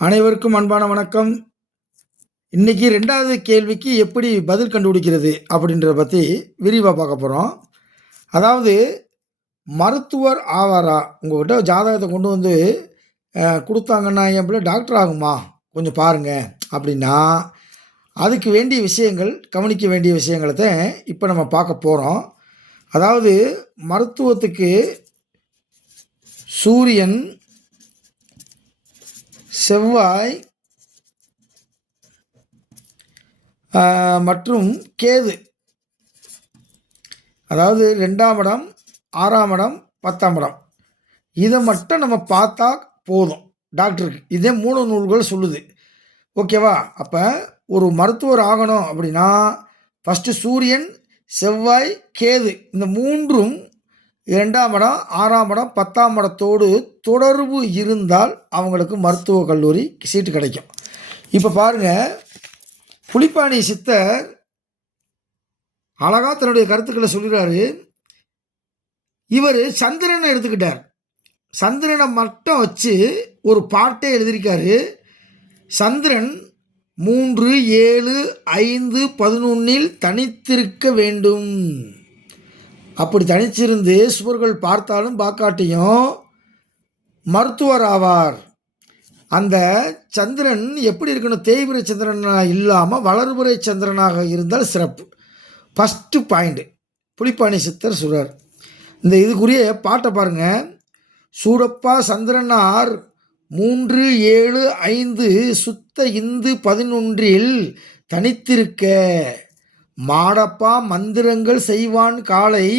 அனைவருக்கும் அன்பான வணக்கம். இன்னைக்கு 2வது கேள்விக்கு எப்படி பதில் கண்டுபிடிக்கிறது அப்படின்றத பத்தி விரிவா பார்க்க போறோம். அதாவது மருத்துவர் ஆவாரா? உங்ககிட்ட ஜாதகத்த கொண்டு வந்து குடுத்தாங்கன்னா, "என் பிள்ளை டாக்டர் ஆகுமா? கொஞ்சம் பாருங்க." அப்படின்னா, அதுக்கு வேண்டிய விஷயங்கள், கவனிக்க வேண்டிய விஷயங்கள தான் இப்ப நம்ம பார்க்க போறோம். அதாவது மருத்துவத்துக்கு சூரியன், செவ்வாய் மற்றும் கேது, அதாவது 2ஆம் இடம், 6ஆம் இடம், 10ஆம் இடம். இதை மட்டும் நம்ம பார்த்தா போதும் டாக்டருக்கு. இதே மூல நூல்கள் சொல்லுது. ஓகேவா? அப்போ ஒரு மருத்துவர் ஆகணும் அப்படின்னா ஃபஸ்ட்டு சூரியன், செவ்வாய், கேது இந்த 3ம் 2ஆம் இடம், 6ஆம் இடம், 10ஆம் இடத்தோடு தொடர்பு இருந்தால் அவங்களுக்கு மருத்துவக் கல்லூரி சீட்டு கிடைக்கும். இப்போ பாருங்கள், புலிப்பாணி சித்தர் அழகா தன்னுடைய கருத்துக்களை சொல்கிறாரு. இவர் சந்திரனை எடுத்துக்கிட்டார். சந்திரனை மட்டும் வச்சு ஒரு பாட்டை எழுதியிருக்காரு. சந்திரன் 3, 7, 5, 11 தனித்திருக்க வேண்டும். அப்படி தனிச்சிருந்து சுவர்கள் பார்த்தாலும் பார்க்காட்டியும் மருத்துவர் ஆவார். அந்த சந்திரன் எப்படி இருக்கணும்? தேய்பிறை சந்திரனாக இல்லாமல் வளர்பிறை சந்திரனாக இருந்தால் சிறப்பு. ஃபஸ்ட்டு பாயிண்ட்டு புலிப்பாணி சித்தர் சொல்கிறார். இந்த இதுக்குரிய பாட்டை பாருங்கள். சூடப்பா சந்திரனார் 3, 7, 5 சுத்த இந்து 11 தனித்திருக்க மாடப்பா மந்திரங்கள் செய்வான் காலை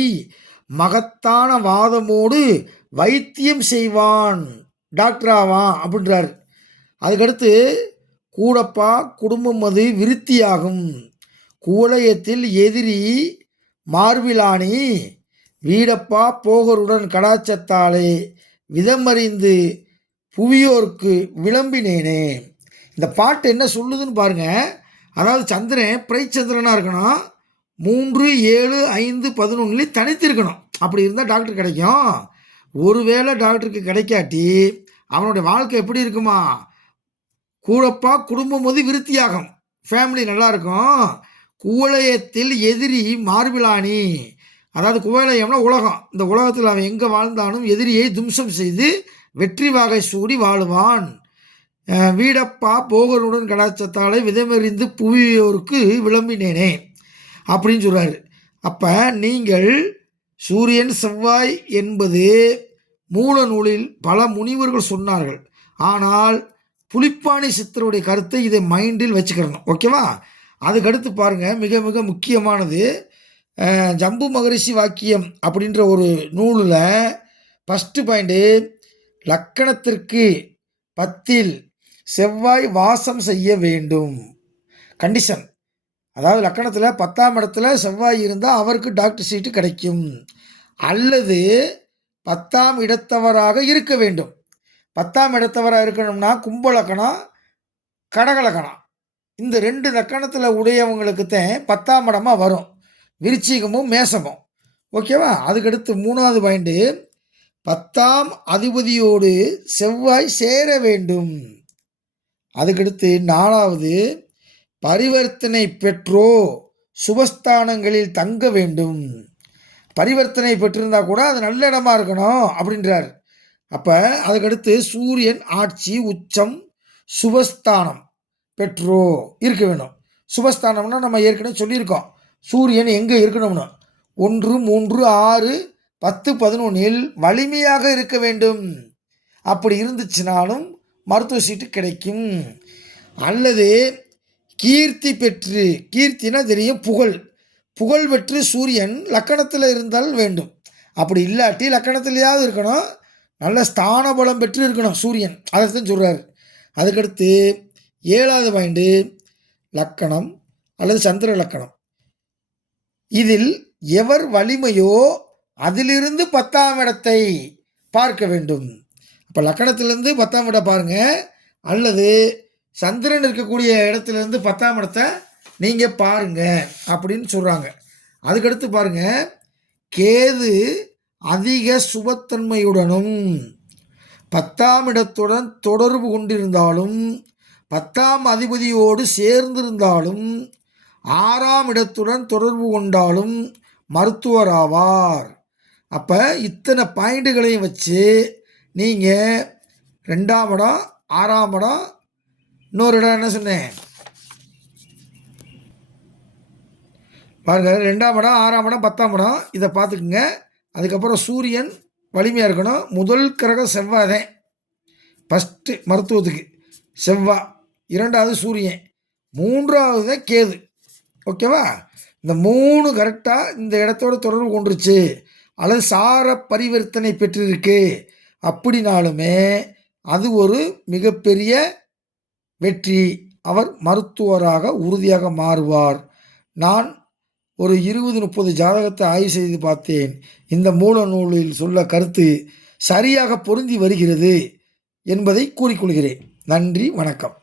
மகத்தான வாதமோடு வைத்தியம் செய்வான் டாக்டராவான் அப்படின்றார். அதுக்கடுத்து கூடப்பா குடும்பம் அது விருத்தியாகும் கூலயத்தில் எதிரி மார்பிலானி வீடப்பா போகருடன் கடாச்சத்தாலே விதமறிந்து புவியோர்க்கு விளம்பினேனே. இந்த பாட்டு என்ன சொல்லுதுன்னு பாருங்கள். அதாவது சந்திரன் பிறைச்சந்திரனாக இருக்கணும். 3, 7, 5, 11 தனித்து இருக்கணும். அப்படி இருந்தால் டாக்டர் கிடைக்கும். ஒருவேளை டாக்டருக்கு கிடைக்காட்டி அவனுடைய வாழ்க்கை எப்படி இருக்குமா? கூடப்பா குடும்பம் போது விருத்தியாகும், ஃபேமிலி நல்லா இருக்கும். குவலயத்தில் எதிரி மார்பிலானி, அதாவது குவலயம்னா உலகம். இந்த உலகத்தில் அவன் எங்கே வாழ்ந்தாலும் எதிரியை தும்சம் செய்து வெற்றி வாகை சூடி வாழுவான். வீடப்பா போகருடன் கடாச்சத்தாலே விதமெறிந்து புவியோருக்கு விளம்பினேனே அப்படின்னு சொல்கிறாரு. அப்போ நீங்கள் சூரியன் செவ்வாய் என்பது மூல நூலில் பல முனிவர்கள் சொன்னார்கள். ஆனால் புலிப்பாணி சித்தருடைய கருத்தை இதை மைண்டில் வச்சுக்கிறணும். ஓகேவா? அதுக்கடுத்து பாருங்கள், மிக மிக முக்கியமானது ஜம்பு மகரிஷி வாக்கியம் அப்படின்ற ஒரு நூலில் ஃபஸ்ட்டு பாயிண்ட்டு லக்கணத்திற்கு 10 செவ்வாய் வாசம் செய்ய வேண்டும். கண்டிஷன், அதாவது லக்கணத்தில் 10ஆம் இடத்துல செவ்வாய் இருந்தால் அவருக்கு டாக்டர் சீட்டு கிடைக்கும். அல்லது 10ஆம் இடத்தவராக இருக்க வேண்டும். 10ஆம் இடத்தவராக இருக்கணும்னா கும்பலக்கணம், கடகலக்கணம், இந்த 2 லக்கணத்தில் உடையவங்களுக்கு தான் 10ஆம் இடமாக வரும். விருச்சிகமும் மேசமும். ஓகேவா? அதுக்கடுத்து 3வது பாயிண்ட்டு 10ஆம் அதிபதியோடு செவ்வாய் சேர வேண்டும். அதுக்கடுத்து 4வது பரிவர்த்தனை பெற்றோ சுபஸ்தானங்களில் தங்க வேண்டும். பரிவர்த்தனை பெற்றிருந்தால் கூட அது நல்ல இடமா இருக்கணும் அப்படின்றார். அப்போ அதுக்கடுத்து சூரியன் ஆட்சி உச்சம் சுபஸ்தானம் பெற்றோ இருக்க வேண்டும். சுபஸ்தானம்னா நம்ம ஏற்கனவே சொல்லியிருக்கோம் சூரியன் எங்கே இருக்கணும்னு. 1, 3, 6, 10, 11 வலிமையாக இருக்க வேண்டும். அப்படி இருந்துச்சுனாலும் மருத்துவ சீட்டு கிடைக்கும். அல்லது கீர்த்தி பெற்று, கீர்த்தினா தெரியும், புகழ், புகழ் பெற்று சூரியன் லக்கணத்தில் இருந்தால் வேண்டும். அப்படி இல்லாட்டி லக்கணத்திலேயாவது இருக்கணும், நல்ல ஸ்தான பலம் பெற்று இருக்கணும் சூரியன். அதை தான் சொல்கிறார். அதுக்கடுத்து 7வது பாயிண்ட்டு லக்கணம் அல்லது சந்திர லக்கணம். இதில் எவர் வலிமையோ அதிலிருந்து 10ஆம் இடத்தை பார்க்க வேண்டும். அப்போ லக்கணத்திலேருந்து 10ஆம் இடம் பாருங்கள், அல்லது சந்திரன் இருக்கக்கூடிய இடத்துலேருந்து 10ஆம் இடத்தை நீங்கள் பாருங்கள் அப்படின்னு சொல்கிறாங்க. அதுக்கடுத்து பாருங்கள், கேது அதிக சுபத்தன்மையுடனும் 10ஆம் இடத்துடன் தொடர்பு கொண்டிருந்தாலும் 10ஆம் அதிபதியோடு சேர்ந்திருந்தாலும் 6ஆம் இடத்துடன் தொடர்பு கொண்டாலும் மருத்துவர் ஆவார். அப்போ இத்தனை பாயிண்ட்டுகளையும் வச்சு நீங்கள் 2ஆம் இடம், 6ஆம் இடம், இன்னொரு இடம் என்ன சொன்னேன் பாருங்க, 2ஆம் இடம், 6ஆம் இடம், 10ஆம் இடம் இதை பார்த்துக்குங்க. அதுக்கப்புறம் சூரியன் வலிமையாக இருக்கணும். முதல் கிரகம் செவ்வாய் தான் ஃபஸ்ட்டு மருத்துவத்துக்கு, செவ்வாய். 2வது சூரியன், 3வது தான் கேது. ஓகேவா? இந்த 3 கரெக்டாக இந்த இடத்தோட தொடர்பு கொண்டுருச்சு அல்லது சார பரிவர்த்தனை பெற்றிருக்கு அப்படின்னாலுமே அது ஒரு மிகப்பெரிய வெற்றி. அவர் மருத்துவராக உறுதியாக மாறுவார். நான் ஒரு 20-30 ஜாதகத்தை ஆய்வு செய்து பார்த்தேன். இந்த மூல நூலில் சொல்ல கருத்து சரியாக பொருந்தி வருகிறது என்பதை கூறிக்கொள்கிறேன். நன்றி, வணக்கம்.